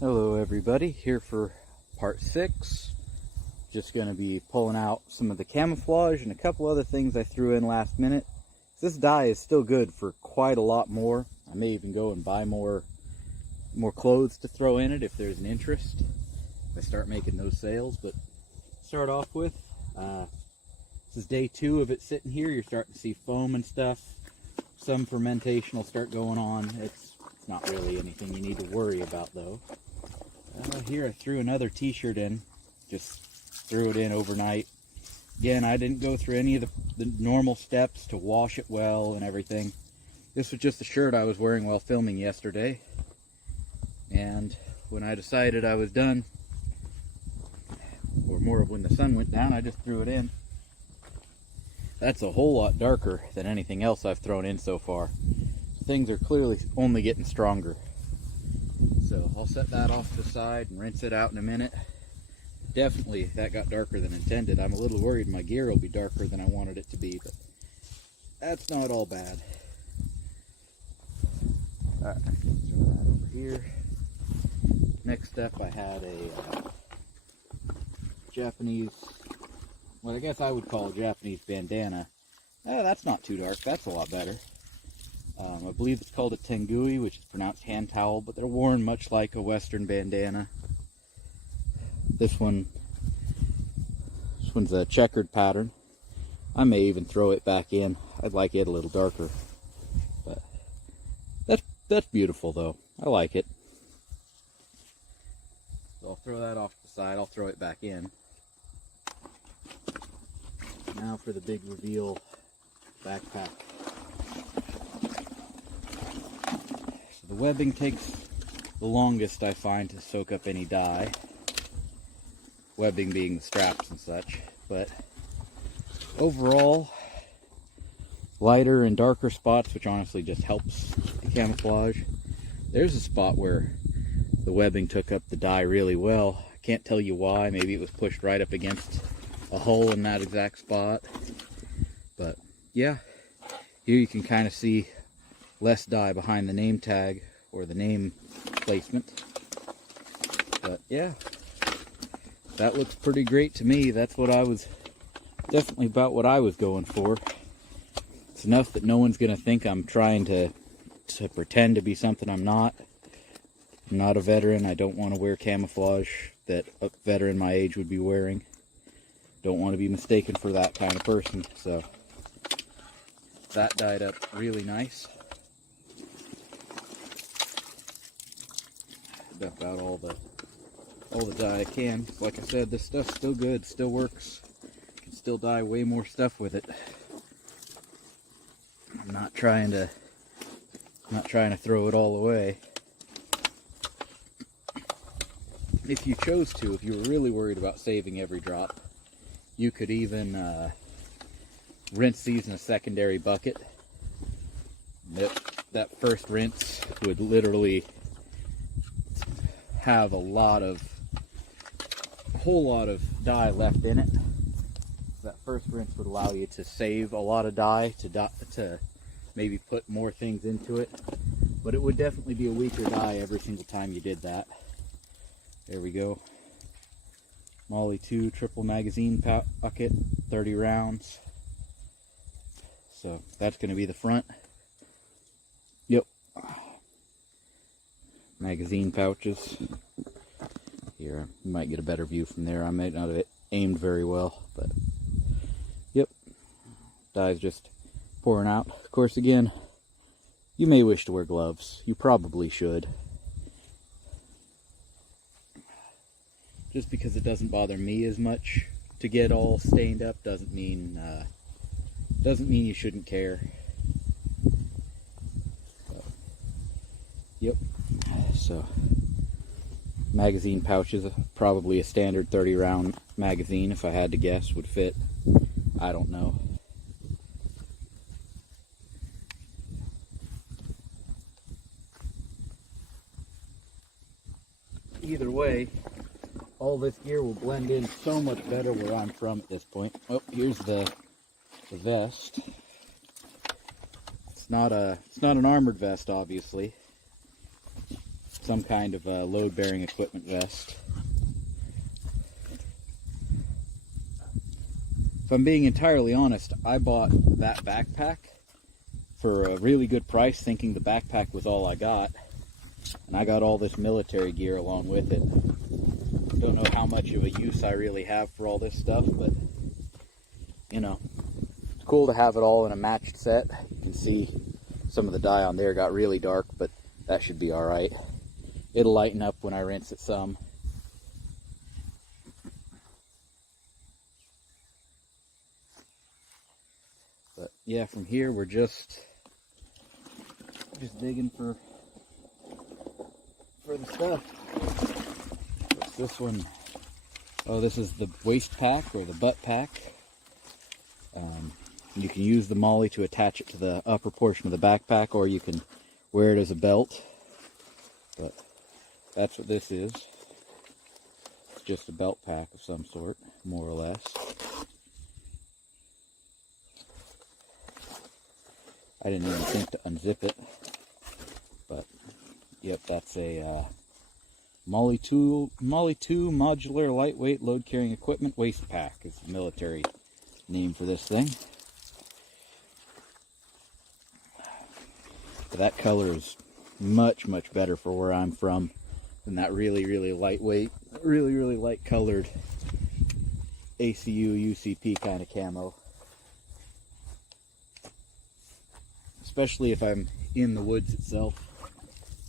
Hello everybody, here for part 6. Just going to be pulling out some of the camouflage and a couple other things I threw in last minute. This dye is still good for quite a lot more. I may even go and buy more clothes to throw in it if there's an interest, if I start making those sales. But start off with, this is day 2 of it sitting here. You're starting to see foam and stuff. Some fermentation will start going on. It's not really anything you need to worry about though. Here I threw another t-shirt in, just threw it in overnight. Again, I didn't go through any of the normal steps to wash it well and everything. This was just a shirt I was wearing while filming yesterday. And when I decided I was done, or more of when the sun went down, I just threw it in. That's a whole lot darker than anything else I've thrown in so far. Things are clearly only getting stronger. So I'll set that off to the side and rinse it out in a minute. Definitely that got darker than intended. I'm a little worried my gear will be darker than I wanted it to be, but that's not all bad. Alright, throw that over here. Next up I had a Japanese, what I guess I would call a Japanese bandana. That's not too dark, that's a lot better. I believe it's called a Tenugui, which is pronounced hand towel, but they're worn much like a Western bandana. This one's a checkered pattern. I may even throw it back in. I'd like it a little darker, but that's beautiful though. I like it. So I'll throw that off to the side. I'll throw it back in. Now for the big reveal backpack. The webbing takes the longest, I find, to soak up any dye. Webbing being the straps and such. But overall, lighter and darker spots, which honestly just helps the camouflage. There's a spot where the webbing took up the dye really well. I can't tell you why. Maybe it was pushed right up against a hole in that exact spot. But yeah, here you can kind of see less dye behind the name tag or the name placement. But yeah, that looks pretty great to me. That's what I was, definitely about what I was going for. It's enough that no one's gonna think I'm trying to pretend to be something I'm not. I'm not a veteran. I don't want to wear camouflage that a veteran my age would be wearing. Don't want to be mistaken for that kind of person. So that dyed up really nice. Dump out all the dye I can. Like I said, this stuff's still good, still works. Can still dye way more stuff with it. I'm not trying to throw it all away. If you chose to, if you were really worried about saving every drop, you could even rinse these in a secondary bucket. That first rinse would literally have a whole lot of dye left in it. That first rinse would allow you to save a lot of dye to maybe put more things into it, but it would definitely be a weaker dye every single time you did that. There we go. Molly 2 triple magazine pocket, 30 rounds. So that's going to be the front. Yep. Magazine pouches. Here, you might get a better view from there. I might not have aimed very well, but yep. Dye's just pouring out. Of course, again, you may wish to wear gloves. You probably should. Just because it doesn't bother me as much to get all stained up doesn't mean you shouldn't care. So, yep. So magazine pouches, probably a standard 30 round magazine, if I had to guess, would fit. I don't know. Either way, all this gear will blend in so much better where I'm from at this point. Oh, here's the vest. It's not an armored vest, obviously. some kind of a load-bearing equipment vest. If I'm being entirely honest, I bought that backpack for a really good price, thinking the backpack was all I got, and I got all this military gear along with it. Don't know how much of a use I really have for all this stuff, but you know, it's cool to have it all in a matched set. You can see some of the dye on there got really dark, but that should be alright. It'll lighten up when I rinse it some. But yeah, from here we're just digging for the stuff. What's this one? Oh, this is the waist pack or the butt pack. You can use the molly to attach it to the upper portion of the backpack, or you can wear it as a belt. But that's what this is. It's just a belt pack of some sort, more or less. I didn't even think to unzip it, but yep, that's a Molly 2 modular lightweight load carrying equipment waist pack is the military name for this thing. But that color is much better for where I'm from than that really lightweight, really light colored ACU UCP kind of camo. Especially if I'm in the woods itself.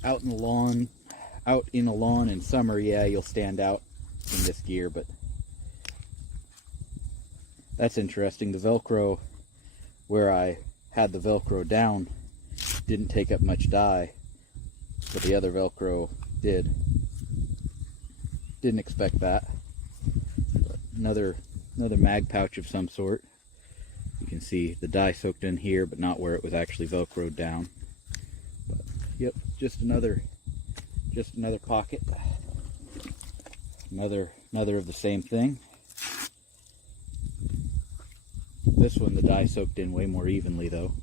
Out in a lawn in summer, yeah, you'll stand out in this gear, but that's interesting. The Velcro, where I had the Velcro down, didn't take up much dye, but the other Velcro did. Didn't expect that. But another mag pouch of some sort. You can see the dye soaked in here, but not where it was actually Velcroed down. But, yep, just another pocket. Another of the same thing. This one, the dye soaked in way more evenly though.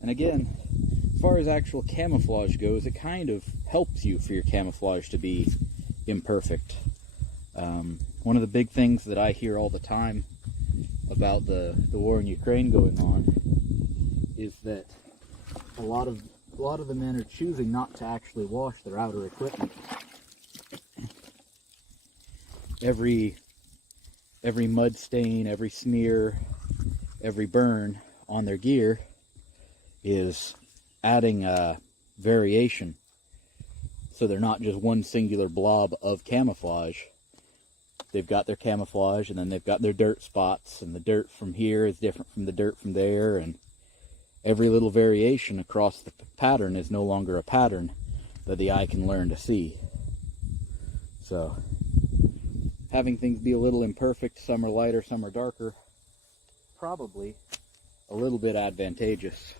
And again, as far as actual camouflage goes, it kind of helps you for your camouflage to be imperfect. One of the big things that I hear all the time about the war in Ukraine going on is that a lot of the men are choosing not to actually wash their outer equipment. Every mud stain, every smear, every burn on their gear is adding a variation, so they're not just one singular blob of camouflage. They've got their camouflage, and then they've got their dirt spots, and the dirt from here is different from the dirt from there, and every little variation across the pattern is no longer a pattern that the eye can learn to see. So having things be a little imperfect, some are lighter, some are darker, probably a little bit advantageous.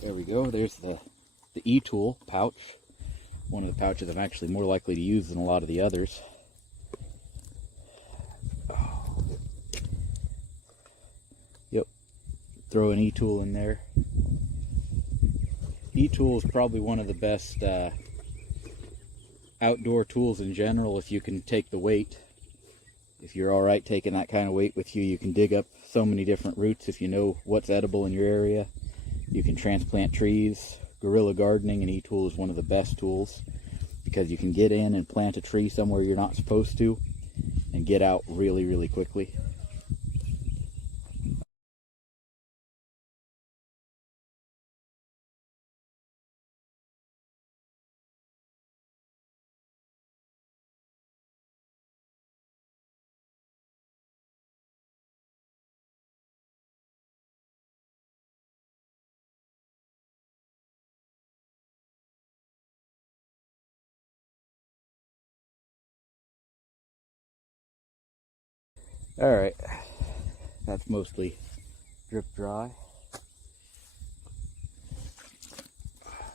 There we go. There's the E-tool pouch. One of the pouches I'm actually more likely to use than a lot of the others. Yep. Throw an E-tool in there. E-tool is probably one of the best outdoor tools in general if you can take the weight. If you're alright taking that kind of weight with you, you can dig up so many different roots if you know what's edible in your area. You can transplant trees. Guerrilla gardening, and E-tool is one of the best tools because you can get in and plant a tree somewhere you're not supposed to and get out really quickly. Alright, that's mostly drip dry.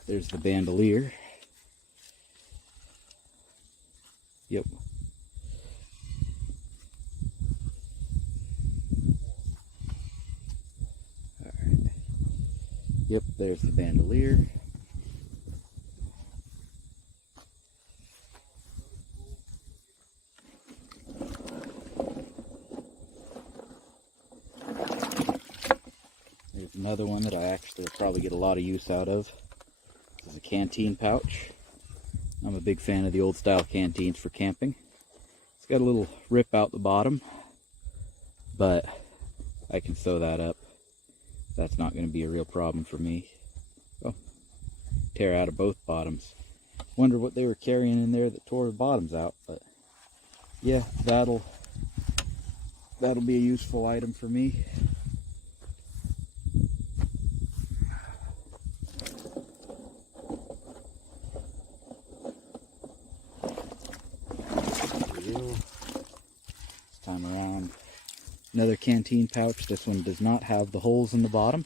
There's the bandolier. Yep. Yep, there's the bandolier. There's another one that I actually will probably get a lot of use out of. This is a canteen pouch. I'm a big fan of the old style canteens for camping. It's got a little rip out the bottom, but I can sew that up. That's not going to be a real problem for me. Oh, tear out of both bottoms. Wonder what they were carrying in there that tore the bottoms out, but yeah, that'll be a useful item for me. This time around, another canteen pouch. This one does not have the holes in the bottom.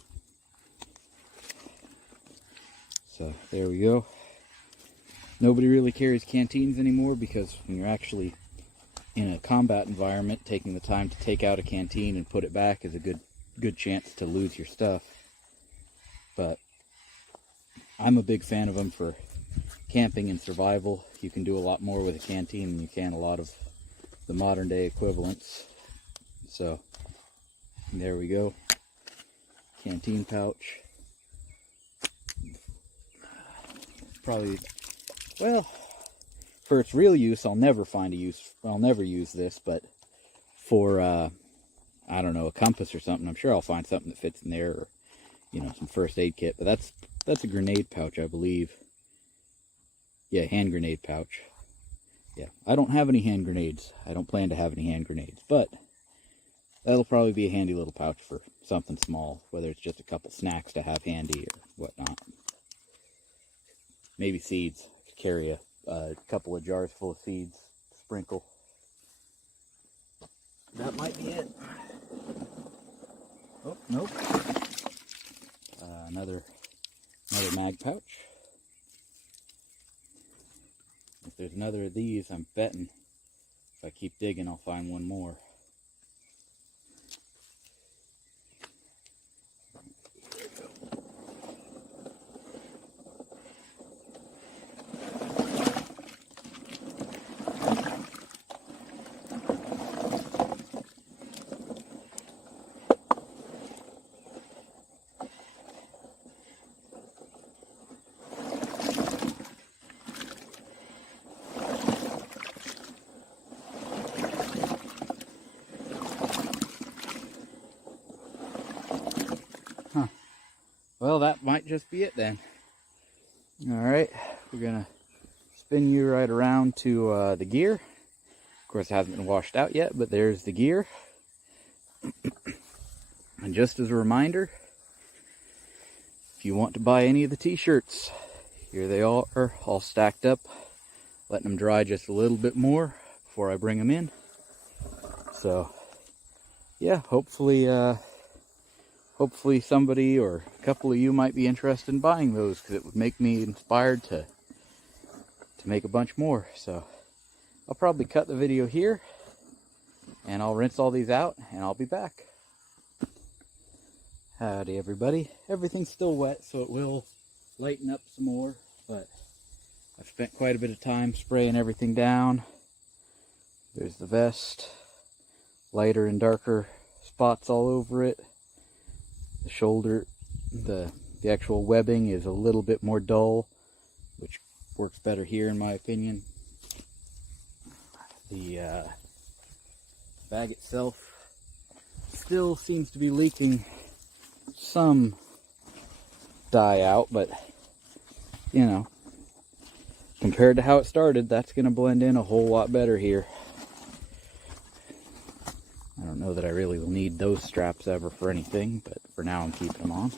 So there we go. Nobody really carries canteens anymore because when you're actually in a combat environment, taking the time to take out a canteen and put it back is a good chance to lose your stuff. But I'm a big fan of them for camping and survival. You can do a lot more with a canteen than you can a lot of the modern day equivalents. So there we go. Canteen pouch. Probably, well, for its real use, I'll never find a use. I'll never use this, but for I don't know, a compass or something, I'm sure I'll find something that fits in there, or you know, some first aid kit. But that's a grenade pouch, I believe. Yeah, hand grenade pouch. Yeah, I don't have any hand grenades. I don't plan to have any hand grenades, but that'll probably be a handy little pouch for something small, whether it's just a couple snacks to have handy or whatnot. Maybe seeds. I could carry a couple of jars full of seeds to sprinkle. That might be it. Oh, nope. Another mag pouch. If there's another of these, I'm betting if I keep digging, I'll find one more. Well, that might just be it then. Alright, we're going to spin you right around to the gear. Of course, it hasn't been washed out yet, but there's the gear. And just as a reminder, if you want to buy any of the t-shirts, here they are, all stacked up, letting them dry just a little bit more before I bring them in. So, yeah, hopefully somebody or a couple of you might be interested in buying those, because it would make me inspired to make a bunch more. So I'll probably cut the video here and I'll rinse all these out and I'll be back. Howdy everybody. Everything's still wet, so it will lighten up some more, but I've spent quite a bit of time spraying everything down. There's the vest, lighter and darker spots all over it. The shoulder, the actual webbing is a little bit more dull, which works better here in my opinion. The bag itself still seems to be leaking some dye out, but you know, compared to how it started, that's going to blend in a whole lot better here. I don't know that I really will need those straps ever for anything, but for now I'm keeping them on.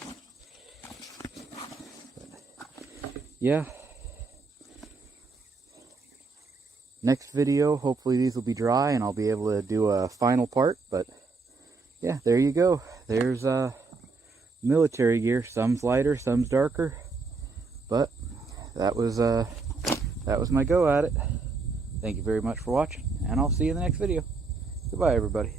But yeah. Next video, hopefully these will be dry and I'll be able to do a final part, but yeah, there you go. There's military gear. Some's lighter, some's darker, but that was my go at it. Thank you very much for watching, and I'll see you in the next video. Goodbye, everybody.